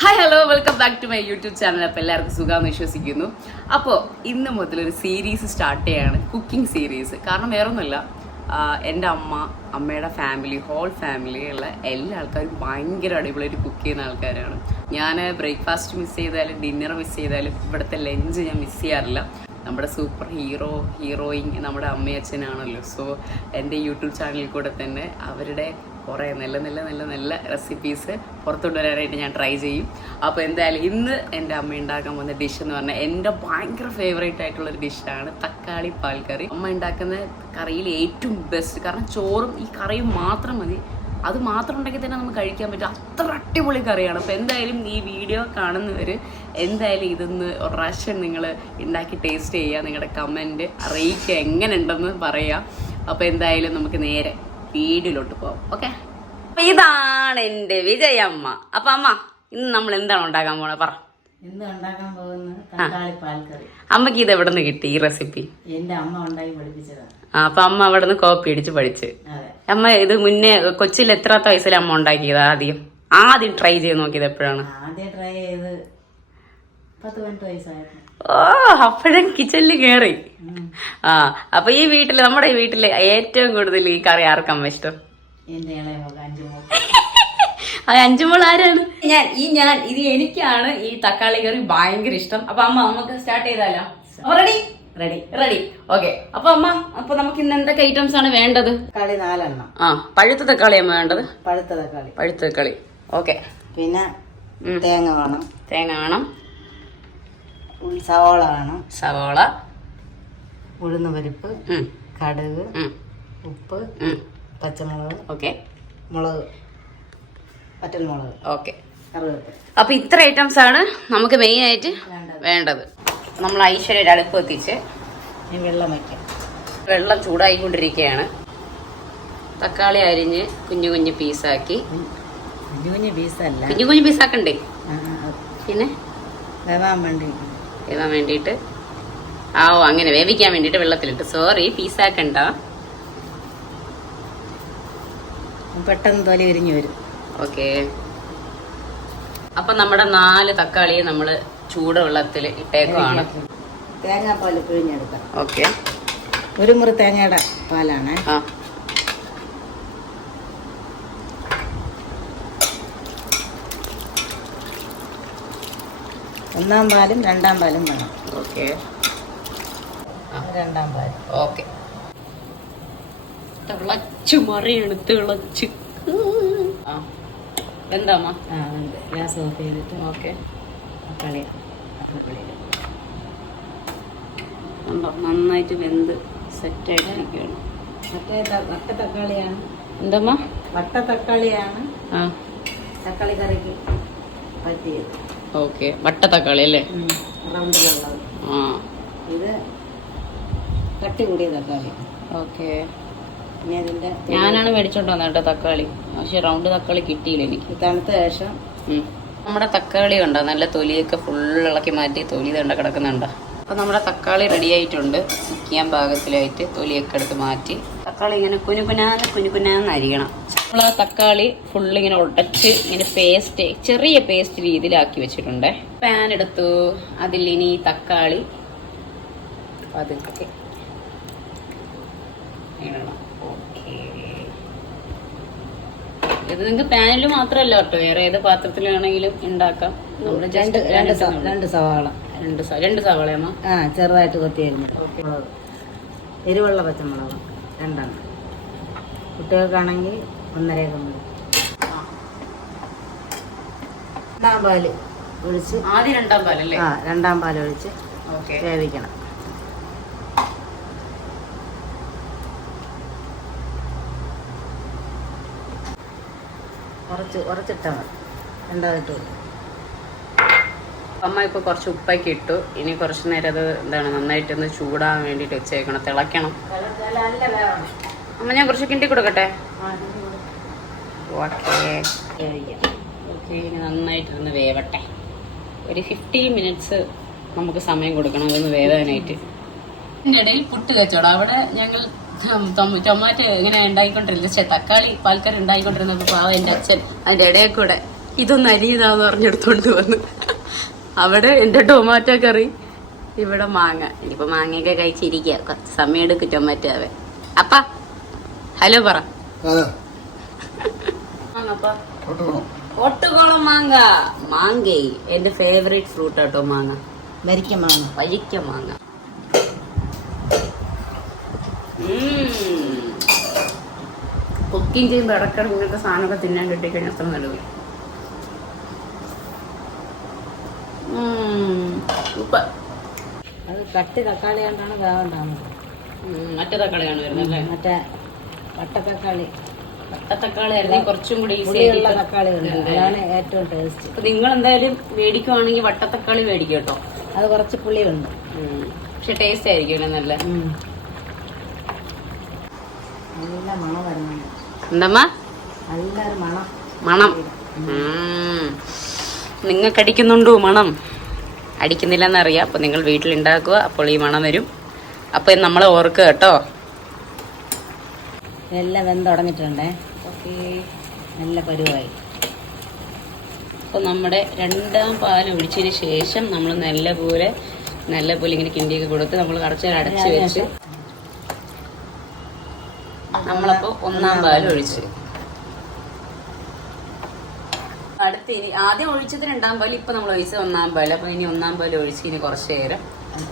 Hi hello welcome back to my YouTube channel. അപ്പോൾ എല്ലാവർക്കും സുഖമാണെന്ന് വിശ്വസിക്കുന്നു. അപ്പോൾ ഇന്ന് മുതൽ ഒരു സീരീസ് സ്റ്റാർട്ട് ചെയ്യാണ്, കുക്കിംഗ് സീരീസ്. കാരണം വേറൊന്നുമില്ല, എൻ്റെ അമ്മയുടെ ഫാമിലി, ഹോൾ ഫാമിലിയുള്ള എല്ലാ ആൾക്കാരും ഭയങ്കര അടിപൊളിയായിട്ട് കുക്ക് ചെയ്യുന്ന ആൾക്കാരാണ്. ഞാൻ ബ്രേക്ക്ഫാസ്റ്റ് മിസ് ചെയ്താലും ഡിന്നർ മിസ് ചെയ്താലും ഇവിടുത്തെ ലഞ്ച് ഞാൻ മിസ് ചെയ്യാറില്ല. നമ്മുടെ സൂപ്പർ ഹീറോയിൻ നമ്മുടെ അമ്മയച്ഛനാണല്ലോ. സോ എൻ്റെ യൂട്യൂബ് ചാനലിൽ കൂടെ തന്നെ അവരുടെ കുറേ നല്ല റെസിപ്പീസ് പുറത്തോട്ട് വരാനായിട്ട് ഞാൻ ട്രൈ ചെയ്യും. അപ്പോൾ എന്തായാലും ഇന്ന് എൻ്റെ അമ്മ ഉണ്ടാക്കാൻ പോകുന്ന ഡിഷ് എന്ന് പറഞ്ഞാൽ എൻ്റെ ഭയങ്കര ഫേവറേറ്റ് ആയിട്ടുള്ളൊരു ഡിഷാണ് തക്കാളി പാൽ കറി. അമ്മ ഉണ്ടാക്കുന്ന കറിയിൽ ഏറ്റവും ബെസ്റ്റ്. കാരണം ചോറും ഈ കറിയും മാത്രം മതി, അത് മാത്രം ഉണ്ടെങ്കിൽ തന്നെ നമുക്ക് കഴിക്കാൻ പറ്റും. അത്ര അടിപൊളി കറിയാണ്. അപ്പോൾ എന്തായാലും ഈ വീഡിയോ കാണുന്നവർ എന്തായാലും ഇതൊന്ന് ഒരു പ്രാവശ്യം നിങ്ങൾ ഉണ്ടാക്കി ടേസ്റ്റ് ചെയ്യുക, നിങ്ങളുടെ കമൻറ്റ് അറിയിക്കുക, എങ്ങനെ ഉണ്ടെന്ന് പറയുക. അപ്പോൾ എന്തായാലും നമുക്ക് നേരെ വീഡിയോയിലോട്ട് പോകാം. ഓക്കെ, അപ്പം ഇതാണ് എൻ്റെ വിജയമ്മ. അപ്പം അമ്മ, ഇന്ന് നമ്മൾ എന്താണ് ഉണ്ടാക്കാൻ പോണത് പറ. ഇന്ന് ഉണ്ടാക്കാൻ പോകുന്നത് തക്കാളി പാൽ കറി. അമ്മക്ക് ഇത് എവിടെ നിന്ന് കിട്ടി ഈ റെസിപ്പി? എന്റെ അമ്മ ഉണ്ടാക്കി പഠിപ്പിച്ചതാണ്. അപ്പൊ അമ്മ അവിടെ നിന്ന് കോപ്പി അടിച്ച് പഠിച്ച്. അമ്മ ഇത് മുന്നേ കൊച്ചിയിൽ എത്രാമത്തെ വയസ്സിൽ അമ്മ ഉണ്ടാക്കിയത്? ആദ്യം ട്രൈ ചെയ്ത് നോക്കിയത് എപ്പോഴാണ്? ആദ്യം ട്രൈ ചെയ്ത് 10-12 വയസ്സായിരുന്നു. ഓ, അപ്പോഴും കിച്ചണിൽ കയറി. അപ്പൊ ഈ വീട്ടില്, നമ്മുടെ ഈ വീട്ടില് ഏറ്റവും കൂടുതൽ ഈ കറി ആർക്കമ്മ ഇഷ്ടം? എന്റെ ഇളയ മകൾ അഞ്ചുമോൾ. അഞ്ചുമോൾ ആരാണ്? ഞാൻ ഇത് എനിക്കാണ് ഈ തക്കാളി കറി ഭയങ്കര ഇഷ്ടം. അപ്പൊ അമ്മ നമുക്ക് സ്റ്റാർട്ട് ചെയ്താലോ? റെഡി. ഓക്കെ. അപ്പൊ അമ്മ, അപ്പൊ നമുക്ക് ഇന്ന് എന്തൊക്കെ ഐറ്റംസ് ആണ് വേണ്ടത്? തക്കാളി 4 എണ്ണം. പഴുത്ത തക്കാളി അമ്മ വേണ്ടത്? പഴുത്ത തക്കാളി. ഓക്കെ. പിന്നെ തേങ്ങ വേണം. സവോള, ഉഴുന്ന് പരിപ്പ്, കടുക്, ഉപ്പ്, പച്ചമുളക്, ഓക്കെ, മുളക്, പച്ചമുളക്, ഓക്കെ. കറിവേപ്പില. അപ്പൊ ഇത്ര ഐറ്റംസ് ആണ് നമുക്ക് മെയിൻ ആയിട്ട് വേണ്ടത്. നമ്മൾ ഐശ്വര്യ അടുപ്പ് എത്തിച്ച് വെള്ളം വയ്ക്കാം. വെള്ളം ചൂടായിക്കൊണ്ടിരിക്കുകയാണ്. തക്കാളി അരിഞ്ഞ് കുഞ്ഞു കുഞ്ഞു പീസാക്കി. കുഞ്ഞു പീസല്ല, കുഞ്ഞു പീസാക്കണ്ടേ? പിന്നെ വേവാൻ വേണ്ടിയിട്ട് അങ്ങനെ വേവിക്കാൻ വേണ്ടിയിട്ട് വെള്ളത്തിലിട്ട്. സോറി, പീസാക്കണ്ട. പെട്ടെന്ന് തൊലി വിരിഞ്ഞു വരും. ഓക്കെ. അപ്പൊ നമ്മുടെ 4 തക്കാളിയെ നമ്മള് ചൂടുവെള്ളത്തിൽ ഇട്ടേക്കുവാണ്. തേങ്ങാപ്പാല് പിഴിഞ്ഞെടുക്കാം. ഓക്കെ. 1 മുറി തേങ്ങയുടെ പാലാണ്. ഒന്നാം പാലും 2ാം പാലും വേണം. ഓക്കെ. 2ാം പാൽ. ഓക്കെ. തിളച്ചു മറിയാണ്, തിളച്ച്. എന്താ ഗ്യാസ് ഓഫ് ചെയ്തിട്ട് ഓക്കെ. തക്കാളി നന്നായിട്ട് വെന്ത് സെറ്റായിട്ടിരിക്കുകയാണ്. വട്ട തക്കാളിയാണ്. എന്താ വട്ട തക്കാളിയാണ് തക്കാളി കറിക്ക് പറ്റിയത്. ഓക്കെ. വട്ട തക്കാളി അല്ലേ? റൗണ്ടിലുള്ളത്. ഇത് കട്ടി കൂടിയ തക്കാളി. ഓക്കെ. പിന്നെ അതിന്റെ ഞാനാണ് മേടിച്ചോണ്ട് വന്നത് കേട്ടോ തക്കാളി. പക്ഷെ റൗണ്ട് തക്കാളി കിട്ടിയില്ല എനിക്ക്. തണുത്ത ശേഷം നമ്മുടെ തക്കാളി കണ്ടോ, നല്ല തൊലിയൊക്കെ ഫുൾ ഇളക്കി മാറ്റി തൊലി കണ്ട കിടക്കുന്നുണ്ടോ. അപ്പൊ നമ്മുടെ തക്കാളി റെഡി ആയിട്ടുണ്ട്. കുക്കിയാൻ പാകത്തിലായിട്ട് തൊലിയൊക്കെ എടുത്ത് മാറ്റി തക്കാളി ഇങ്ങനെ കുനുകുനാന്ന് അരിയണം. നമ്മൾ ആ തക്കാളി ഫുള്ളിങ്ങനെ ഉടച്ച് ഇങ്ങനെ പേസ്റ്റ്, ചെറിയ പേസ്റ്റ് രീതിയിലാക്കി വെച്ചിട്ടുണ്ട്. പാൻ എടുത്തു, അതിലിനി തക്കാളി പതുക്കെ ഇടണം. ഓക്കെ. ഇത് നിങ്ങൾക്ക് പാനിൽ മാത്രമല്ല കേട്ടോ, വേറെ ഏത് പാത്രത്തിലാണെങ്കിലും ഉണ്ടാക്കാം. നമ്മൾ രണ്ട് സവാള. രണ്ട് സവാളയമ്മ ചെറുതായിട്ട് കൊത്തിയായിരുന്നു. എരിവുള്ള പച്ചമുളക് 2 എണ്ണം. കുട്ടികൾക്കാണെങ്കിൽ 1.5 കമ്പ്. 2ാം പാല് ഒഴിച്ച് ആദ്യം 2ാം പാലല്ലേ? 2ാം പാൽ ഒഴിച്ച് വേവിക്കണം. കുറച്ചിട്ടാൽ മതി. 2ായിട്ട് അമ്മ ഇപ്പൊ കുറച്ച് ഉപ്പൊക്കെ ഇട്ടു. ഇനി കുറച്ച് നേരം അത് നന്നായിട്ടൊന്ന് ചൂടാൻ വേണ്ടിട്ട് വെച്ചേക്കണം, തിളയ്ക്കണം. അമ്മ ഞാൻ കുറച്ച് കിണ്ടി കൊടുക്കട്ടെ? ഓക്കെ. ഇനി നന്നായിട്ടിരുന്ന് വേവട്ടെ. ഒരു 15 മിനിറ്റ്സ് നമുക്ക് സമയം കൊടുക്കണം അതൊന്ന് വേവാനായിട്ട്. ഇതിൻ്റെ ഇടയിൽ പുട്ട് കച്ചവടം. അവിടെ ഞങ്ങൾ ടൊമാറ്റോ ഇങ്ങനെ ഉണ്ടായിക്കൊണ്ടിരുന്ന തക്കാളി പാൽക്കറി ഉണ്ടായിക്കൊണ്ടിരുന്നപ്പോൾ പാവം എൻ്റെ അച്ഛൻ അതിൻ്റെ ഇടയിൽ കൂടെ ഇതൊന്ന് അരിയതാന്ന് പറഞ്ഞെടുത്തോണ്ട് വന്ന്. അവിടെ എൻ്റെ ടൊമാറ്റോ കറി, ഇവിടെ മാങ്ങ. ഇനിയിപ്പോ മാങ്ങയൊക്കെ കഴിച്ചിരിക്കുക, കുറച്ച് സമയം എടുക്കും ടൊമാറ്റോ ആവേ. അപ്പ ഹലോ പറ. ഒട്ടുകോളം മാങ്ങ. മാങ്ങ എന്റെ ഫേവറേറ്റ് ഫ്രൂട്ട് ആട്ടോ മാങ്ങ. വരിക്ക മാങ്ങ. കുക്കിംഗ് ചെയ്യുമ്പോൾ ഇടയ്ക്കിടക്ക് ഇങ്ങനത്തെ സാധനമൊക്കെ തിന്നാൻ കിട്ടിക്കഴിഞ്ഞാൽ അത്ര നല്ലത്. അത് കട്ടി തക്കാളി കൊണ്ടാണ് വേവുണ്ടാകുന്നത്. മറ്റേ തക്കാളിയാണ് വരുന്നത്. മറ്റേ വട്ടത്തക്കാളി. വട്ടത്തക്കാളി ആയിരുന്നു കുറച്ചും കൂടി പുളിയുള്ള തക്കാളി അതാണ് ഏറ്റവും ടേസ്റ്റ്. അപ്പൊ നിങ്ങൾ എന്തായാലും മേടിക്കുവാണെങ്കിൽ വട്ടത്തക്കാളി മേടിക്കും കേട്ടോ. അത് കുറച്ച് പുളിയുണ്ട്, പക്ഷെ ടേസ്റ്റ് ആയിരിക്കും നല്ല. നല്ല മണം വരുന്നുണ്ട്. എന്തമ്മ? നല്ലൊരു മണം. മണം നിങ്ങൾക്ക് അടിക്കുന്നുണ്ടോ? മണം അടിക്കുന്നില്ലെന്നറിയാം. അപ്പൊ നിങ്ങൾ വീട്ടിലുണ്ടാക്കുക, അപ്പോൾ ഈ മണം വരും. അപ്പൊ നമ്മളെ ഓർക്കുക കേട്ടോ. എല്ലാം വെന്തുടങ്ങിയിട്ടുണ്ടേ. നല്ല പരുവായി. അപ്പോൾ നമ്മുടെ രണ്ടാം പാൽ ഒഴിച്ചതിന് ശേഷം നമ്മൾ നല്ലപോലെ ഇങ്ങനെ കിണ്ടിയൊക്കെ കൊടുത്ത് നമ്മൾ അടച്ച് വെച്ച് നമ്മളപ്പോൾ ഒന്നാം പാൽ ഒഴിച്ച് അടുത്ത് ഇനി ആദ്യം ഒഴിച്ചത് രണ്ടാം പാൽ, ഇപ്പൊ നമ്മൾ ഒഴിച്ചത് ഒന്നാം പാൽ. അപ്പൊ ഇനി ഒന്നാം പാൽ ഒഴിച്ച് ഇനി കുറച്ച് നേരം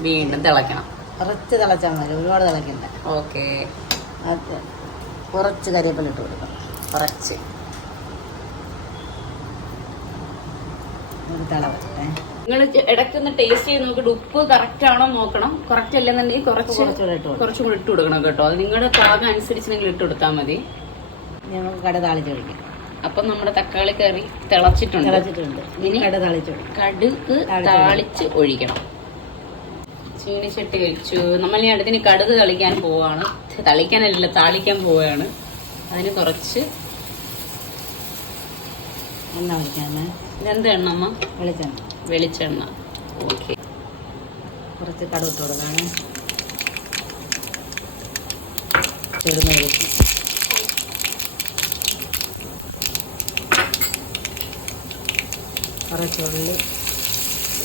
വീണ്ടും തിളയ്ക്കണം. കുറച്ച് തിളച്ചാൽ മതി, ഒരുപാട് തിളക്കണ്ട. ഓക്കെ. അത് കുറച്ച് കരിവേപ്പില ഇട്ട് കൊടുക്കണം. കുറച്ച് തിളവട്ടെ. നിങ്ങൾ ഇടയ്ക്കൊന്ന് ടേസ്റ്റ് ചെയ്ത് നോക്കിയിട്ട് ഉപ്പ് കറക്റ്റ് ആണോ നോക്കണം. കറക്റ്റ് അല്ലെന്നുണ്ടെങ്കിൽ കുറച്ചും കൂടി ഇട്ട് കൊടുക്കണം കേട്ടോ. അത് നിങ്ങളുടെ പാകം അനുസരിച്ച് നിങ്ങൾ ഇട്ട് കൊടുത്താൽ മതി. ഞങ്ങൾക്ക് കട താളിച്ച് ഒഴിക്കാം. അപ്പം നമ്മുടെ തക്കാളി കറി തിളച്ചിട്ടുണ്ട്. ഇനി കടുക് താളിച്ച് ഒഴിക്കണം. ചീനിച്ചട്ടി വെച്ചു. നമ്മൾ ഈ അടുത്തിന് കടുക് തളിക്കാൻ പോവാണ്. താളിക്കാൻ പോവുകയാണ്. അതിന് കുറച്ച് എണ്ണ ഒഴിക്കാമേ. ഇതെന്ത് എണ്ണ അമ്മ? വെളിച്ചെണ്ണ. ഓക്കെ. കുറച്ച് കടുക് ഇട്ട് കൊടുക്കാമേ. ചെറുന്ന് ഒഴിക്കും. കുറച്ച് ഉള്ളി.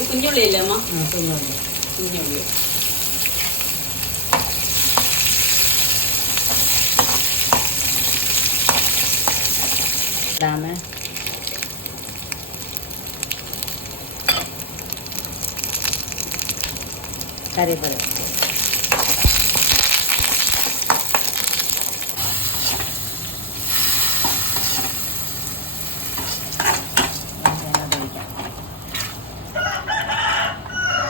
കുഞ്ഞുള്ളി ഇല്ലേ അമ്മ? കുഞ്ഞുള്ളി. ഇടാമേ. കറിവേപ്പില.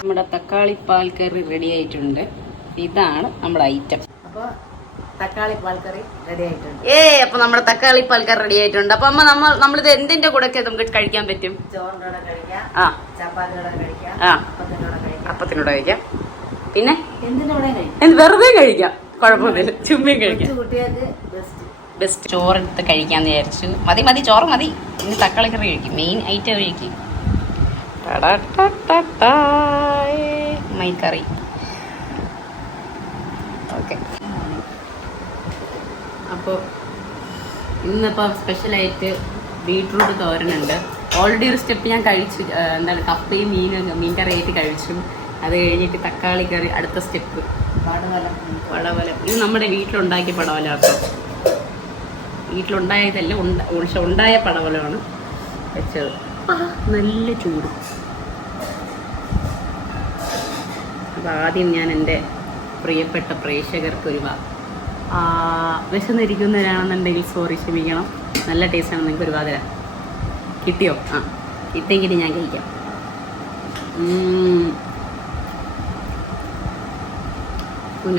നമ്മുടെ തക്കാളി പാൽ കറി റെഡി ആയിട്ടുണ്ട്. ഇതാണ് നമ്മുടെ ഐറ്റം. അപ്പോൾ തക്കാളി പാൽ കറി റെഡി ആയിട്ടുണ്ട്. അപ്പൊ നമ്മുടെ തക്കാളി പാൽ കറി റെഡി ആയിട്ടുണ്ട്. അപ്പൊ അമ്മ നമ്മളിത് എന്തിന്റെ കൂടെ നമുക്ക് കഴിക്കാൻ പറ്റും? ചോറിൻ്റെ കൂടെ കഴിക്കാം, ചപ്പാത്തിയുടെ കഴിക്കാം, അപ്പത്തിനോടെ കഴിക്കാം, പിന്നെ എന്തിന്റെ കൂടെ കഴിക്കാം, വെറുതെ കഴിക്കാം, കുഴപ്പമൊന്നുമില്ല, ചുമ്മിയും കഴിക്കാം. കുട്ടികൾക്ക് ബെസ്റ്റ്. ചോറെടുത്ത് കഴിക്കാന്ന് വിചാരിച്ചു. മതി ചോറ് മതി. ഇനി തക്കാളി കറി കഴിക്കും. മെയിൻ ഐറ്റം കഴിക്കും. My curry. ഓക്കെ. അപ്പോൾ ഇന്നിപ്പോൾ സ്പെഷ്യലായിട്ട് ബീട്രൂട്ട് തോരനുണ്ട്. ഓൾറെഡി ഒരു സ്റ്റെപ്പ് ഞാൻ കഴിച്ചു. എന്താണ് കപ്പയും മീൻ കറിയായിട്ട് കഴിച്ചു. അത് കഴിഞ്ഞിട്ട് തക്കാളി കറി അടുത്ത സ്റ്റെപ്പ്. പടവലം. ഇത് നമ്മുടെ വീട്ടിലുണ്ടാക്കിയ പടവലം കേട്ടോ. വീട്ടിലുണ്ടായതല്ല, ഉണ്ടായ പടവലമാണ് വെച്ചത്. നല്ല ചൂട്. അപ്പോൾ ആദ്യം ഞാൻ എൻ്റെ പ്രിയപ്പെട്ട പ്രേക്ഷകർക്കൊരു വിശന്നിരിക്കുന്നവരാണെന്നുണ്ടെങ്കിൽ സോറി, ക്ഷമിക്കണം. നല്ല ടേസ്റ്റാണ്. നിങ്ങൾക്ക് ഒരു തരാം. കിട്ടിയോ? കിട്ടിയെങ്കിൽ ഞാൻ കഴിക്കാം.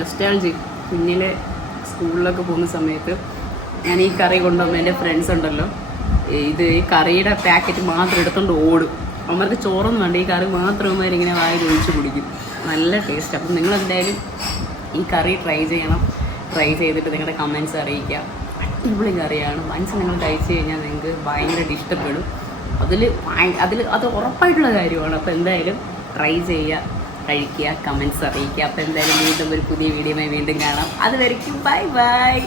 നൊസ്റ്റാൾജി. കുഞ്ഞിലെ സ്കൂളിലൊക്കെ പോകുന്ന സമയത്ത് ഞാൻ ഈ കറി കൊണ്ടുവന്ന എൻ്റെ ഫ്രണ്ട്സ് ഉണ്ടല്ലോ, ഈ കറിയുടെ പാക്കറ്റ് മാത്രം എടുത്തുകൊണ്ട് ഓടും. അവർക്ക് ചോറൊന്നും വേണ്ട, ഈ കറി മാത്രം ഇങ്ങനെ വായിൽ ഒഴിച്ച് കുടിക്കും. നല്ല ടേസ്റ്റ്. അപ്പം നിങ്ങളെന്തായാലും ഈ കറി ട്രൈ ചെയ്യണം. ട്രൈ ചെയ്തിട്ട് നിങ്ങളുടെ കമൻറ്റ്സ് അറിയിക്കുക. അടിപൊളി കറിയാണ്. വൺസ് നിങ്ങൾ കഴിച്ച് കഴിഞ്ഞാൽ നിങ്ങൾക്ക് ഭയങ്കരമായിട്ട് ഇഷ്ടപ്പെടും. അത് ഉറപ്പായിട്ടുള്ള കാര്യമാണ്. അപ്പോൾ എന്തായാലും ട്രൈ ചെയ്യുക, കഴിക്കുക, കമൻറ്റ്സ് അറിയിക്കുക. അപ്പോൾ എന്തായാലും വീണ്ടും ഒരു പുതിയ വീഡിയോയുമായി വീണ്ടും കാണാം. അതുവരെയ്ക്കും ബൈ ബൈ.